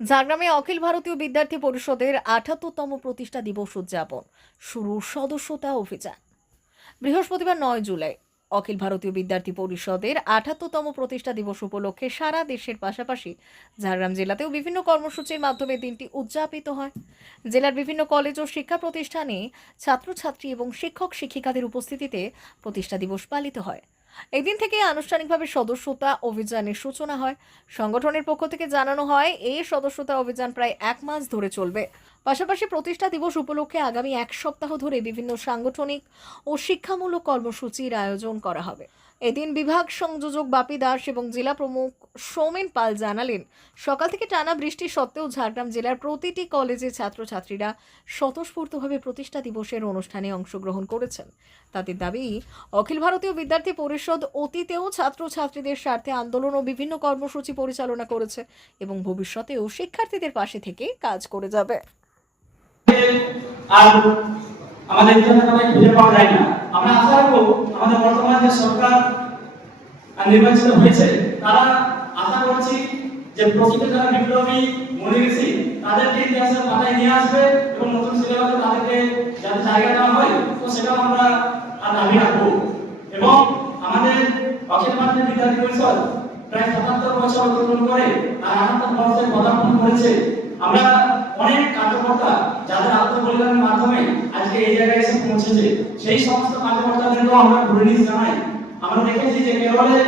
ঝাড়গ্রামে অখিল ভারতীয় বিদ্যার্থী পরিষদের ৭৮তম প্রতিষ্ঠা দিবস উদযাপন, শুরু সদস্যতা অভিযান। বৃহস্পতিবার ৯ জুলাই অখিল ভারতীয় বিদ্যার্থী পরিষদের ৭৮তম প্রতিষ্ঠা দিবস উপলক্ষে সারা দেশের পাশাপাশি ঝাড়গ্রাম জেলাতেও বিভিন্ন কর্মসূচির মাধ্যমে দিনটি উদযাপিত হয়। জেলার বিভিন্ন কলেজ ও শিক্ষা প্রতিষ্ঠানে ছাত্রছাত্রী এবং শিক্ষক শিক্ষিকাদের উপস্থিতিতে প্রতিষ্ঠা দিবস পালিত হয়। এদিন থেকে আনুষ্ঠানিকভাবে সদস্যতা অভিযানের সূচনা হয়। সংগঠনের পক্ষ থেকে জানানো হয়, এই সদস্যতা অভিযান প্রায় ১ মাস ধরে চলবে। পাশাপাশি প্রতিষ্ঠা দিবস উপলক্ষে আগামী ১ সপ্তাহ ধরে বিভিন্ন সাংগঠনিক ও শিক্ষামূলক কর্মসূচির আয়োজন করা হবে। এদিন বিভাগ সংযোজক বাপি দাস এবং জেলা প্রমুখ সৌমেন পাল জানালেন, সকাল থেকে টানা বৃষ্টি সত্ত্বেও ঝাড়গ্রাম জেলার প্রতিটি কলেজের ছাত্রছাত্রীরা স্বতঃস্ফূর্তভাবে প্রতিষ্ঠা দিবসের অনুষ্ঠানে অংশগ্রহণ করেছেন। তাদের দাবি, অখিল ভারতীয় বিদ্যার্থী পরিষদ অতীতেও ছাত্রছাত্রীদের স্বার্থে আন্দোলন ও বিভিন্ন কর্মসূচি পরিচালনা করেছে এবং ভবিষ্যতেও শিক্ষার্থীদের পাশে থেকে কাজ করে যাবে। আর আমাদের জন্য খুঁজে পাওয়া যায় না। আমরা আশা রাখবো আমাদের বর্তমান যে সরকার নির্বাচিত হয়েছে, তারা আশা করছি যে প্রকৃত যারা বিপ্লবী মনীষী তাদেরকে ইতিহাসের পাতায় নিয়ে আসবে এবং নতুন সিলেবাসে তাদেরকে যাতে জায়গা দেওয়া হয়, তো সেটাও আমরা দাবি রাখবো। এবং আমাদের অখিল ভারতীয় বিদ্যার্থী পরিষদ প্রায় ৭৭ বছর অতিক্রম করে আর ৭৮ বর্ষে পদার্পণ করেছে। আমরা অনেক কার্যকর্তা যাদের আত্মবলিদানের মাধ্যমে আজকে এই জায়গায় এসে পৌঁছেছে, সেই সমস্ত কার্যকর্তাদেরকেও আমরা ঘুরে জানাই। আমরা দেখেছি যে কেরলে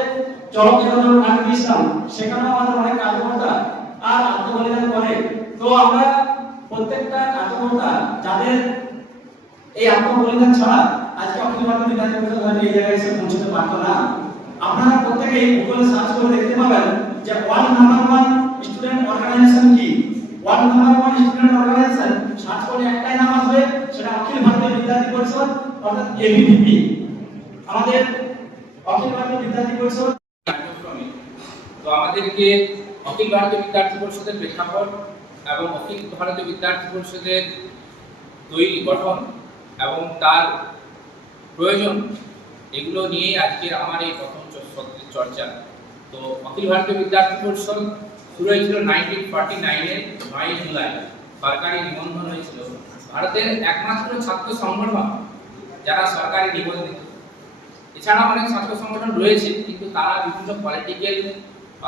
চলকেন্দ্র ইসলাম, সেখানেও আমাদের অনেক কার্যকর্তা আর আত্মবলিদান করে। তো আমরা প্রত্যেকটা কার্যকর্তা যাদের এই আত্মবলিদান ছাড়া আজকে অখিল ভারতীয় বিদ্যার্থী পরিষদ হয়তো এই জায়গায় এসে পৌঁছতে পারতো না। আপনারা প্রত্যেকেই গুগলে সার্চ করে দেখতে পাবেন যে ওয়ার্ল্ড নাম্বার 1 স্টুডেন্ট অর্গানাইজেশন কি। World number 1 student organization search করলে একটাই নাম আসবে, সেটা অখিল ভারতীয় বিদ্যার্থী পরিষদ অর্থাৎ এবিভিপি। আমাদের অখিল ভারতীয় বিদ্যার্থী পরিষদ কার্যক্রমে তো আমাদেরকে অখিল ভারতীয় বিদ্যার্থী পরিষদের প্রেক্ষাপট এবং অখিল ভারতীয় বিদ্যার্থী পরিষদের তৈরি গঠন এবং তার প্রয়োজন, এগুলো নিয়ে আজকের আমার এই প্রথম চর্চা। তো অখিল ভারতীয় বিদ্যার্থী পরিষদ শুরু হয়েছিল 1949-এর 9 জুলাই, সরকারি নিবন্ধন হয়েছিল। ভারতের একমাত্র ছাত্র সংগঠন যারা সরকারি নিবন্ধিত। এছাড়া অনেক ছাত্র সংগঠন রয়েছে, কিন্তু তারা বিভিন্ন পলিটিক্যাল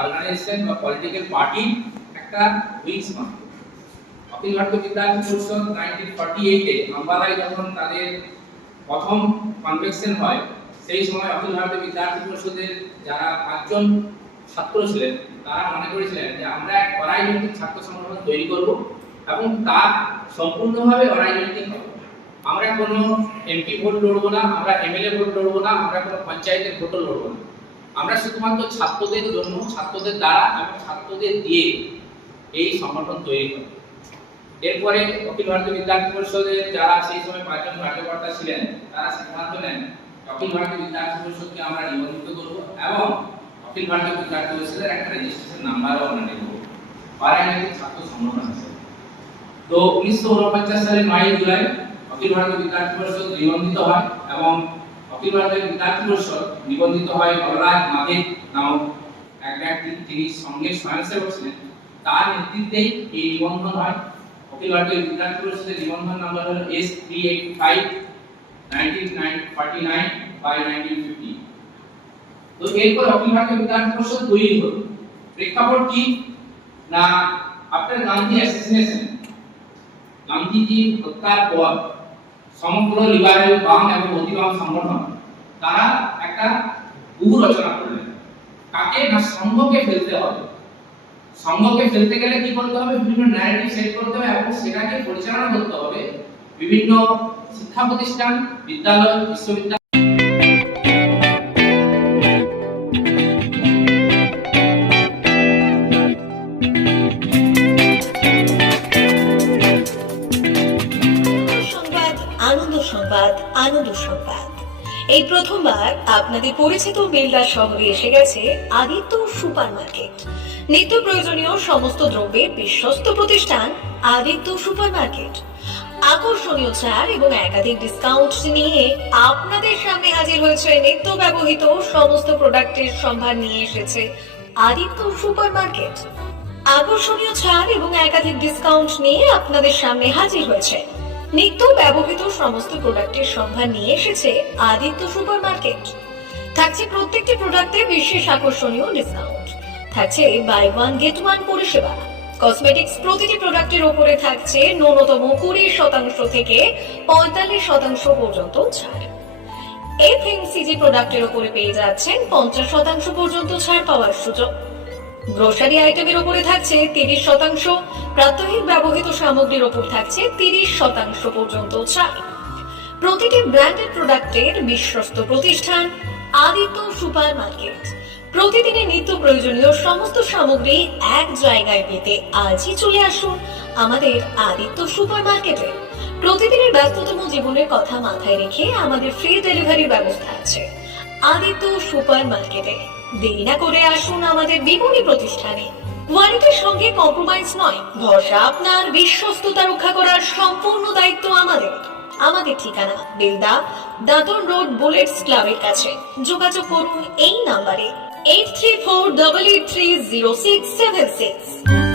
অর্গানাইজেশন বা পলিটিক্যাল পার্টির একটা উইংস মাত্র। অখিল ভারতীয় বিদ্যার্থী পরিষদ 1948-এ আম্বালায় যখন তাদের প্রথম কনভেনশন হয়, সেই সময় অখিল ভারতীয় বিদ্যার্থী পরিষদের যারা 5 জন ছাত্র ছিলেন, তারা মনে করেছিলেন যে আমরা এক অরাজনৈতিক ছাত্র সংগঠন তৈরি করব এবং তা সম্পূর্ণভাবে অরাজনৈতিক হবে। আমরা কোনো এমপি ভোট লড়বো না, আমরা এমএলএ ভোট লড়বো না, আমরা কোনো পঞ্চায়েতের ভোটও লড়বো না। আমরা শুধুমাত্র ছাত্রদের জন্য, ছাত্রদের দ্বারা এবং ছাত্রদের দিয়ে এই সংগঠন তৈরি করব। এরপরে অখিল ভারতীয় বিদ্যার্থী পরিষদের যারা সেই সময় 5 জন কার্যকর্তা ছিলেন, তারা সিদ্ধান্ত নেন অখিল ভারতীয় বিদ্যার্থী পরিষদকে আমরা নিবন্ধিত করব এবং অখিল ভারতীয় বিদ্যার্থী পরিষদের একটা রেজিস্ট্রেশন নাম্বারও আমরা নেব, অরাজনৈতিক ছাত্র সংগঠন হিসেবে। তো 1949 সালের 9 জুলাই অখিল ভারতীয় বিদ্যার্থী পরিষদ নিবন্ধিত হয় এবং অখিল ভারতীয় বিদ্যার্থী পরিষদ নিবন্ধিত হয় বলরাজ মাধব নামক এক ব্যক্তি, তিনি সঙ্গে স্বয়ংসেবক ছিলেন। তার নেতৃত্বেই এই নিবন্ধন হয়। অখিল ভারতীয় বিদ্যার্থী পরিষদের নিবন্ধন নাম্বার হলো S385 1949/1950। তো এরপর অখিল ভারতীয় বিদ্যার্থী পরিষদ তৈরি হলো। প্রেক্ষাপট কি না, আফটার গান্ধী অ্যাসাসিনেশন, গান্ধীজি হত্যার পর সমগ্র লিবারেল বাম এবং অতি বাম সংগঠন তারা একটা ব্যূহ রচনা করলেন। কাকে না, সংঘকে ফেলতে হবে। সংঘকে ফেলতে গেলে কি করতে হবে, বিভিন্ন ন্যারেটিভ সেট করতে হবে এবং সেটাকে পরিচালনা করতে হবে বিভিন্ন শিক্ষা প্রতিষ্ঠান, বিদ্যালয়, বিশ্ববিদ্যালয়। আনন্দ সংবাদ, আনন্দ সংবাদ। এই প্রথমবার আপনাদের পরিচিত বেলদা শহরে এসে গেছে আদিত্য সুপার মার্কেট। নিত্য প্রয়োজনীয় সমস্ত দ্রব্যের বিশ্বস্ত প্রতিষ্ঠান আদিত্য সুপার মার্কেট। আকর্ষণীয় ছাড় এবং একাধিক ডিসকাউন্ট নিয়ে আপনাদের সামনে হাজির হয়েছে নিত্য ব্যবহৃত সমস্ত প্রোডাক্টের সম্ভার নিয়ে এসেছে আদিত্য সুপার মার্কেট। আকর্ষণীয় ছাড় এবং একাধিক ডিসকাউন্ট নিয়ে আপনাদের সামনে হাজির হয়েছে নিত্য ব্যবহৃত সমস্ত প্রোডাক্টের সম্ভার নিয়ে এসেছে আদিত্য সুপারমার্কেট। থাকছে প্রত্যেকটি প্রোডাক্টে বিশেষ আকর্ষণীয় ডিসকাউন্ট, থাকছে বাই ওয়ান গেট ওয়ান পরিষেবা। কসমেটিক্স প্রতিটি প্রোডাক্টের উপরে থাকছে ন্যূনতম 20% থেকে 45% পর্যন্ত ছাড়। এফএমসিজি প্রোডাক্টের উপরে পেয়ে যাচ্ছেন 50% পর্যন্ত ছাড় পাওয়ার সুযোগ। গ্রোসারি আইটেমের উপরে থাকছে 30%, প্রাত্যহিক ব্যবহৃত সামগ্রীর উপর থাকছে 30% পর্যন্ত ছাড়। প্রতিটি ব্র্যান্ডেড প্রোডাক্টের বিশ্বস্ত প্রতিষ্ঠান আদিত্য সুপারমার্কেট। প্রতিদিনের নিত্য প্রয়োজনীয় সমস্ত সামগ্রী এক জায়গায় পেতে আজই চলে আসুন আমাদের আদিত্য সুপারমার্কেটে। প্রতিদিনের ব্যস্ততম জীবনের কথা মাথায় রেখে আমাদের ফ্রি ডেলিভারির ব্যবস্থা আছে আদিত্য সুপারমার্কেটে। দেরি না করে আসুন আমাদের বিপণী প্রতিষ্ঠানে। কোয়ালিটির সঙ্গে কম্প্রোমাইজ নয়, ভরসা আপনার, বিশ্বস্ততা রক্ষা করার সম্পূর্ণ দায়িত্ব আমাদের। আমাদের ঠিকানা বেলদা, দাঁতন রোড, বুলেটস ক্লাবের কাছে। যোগাযোগ করুন এই নাম্বারে 8348830676।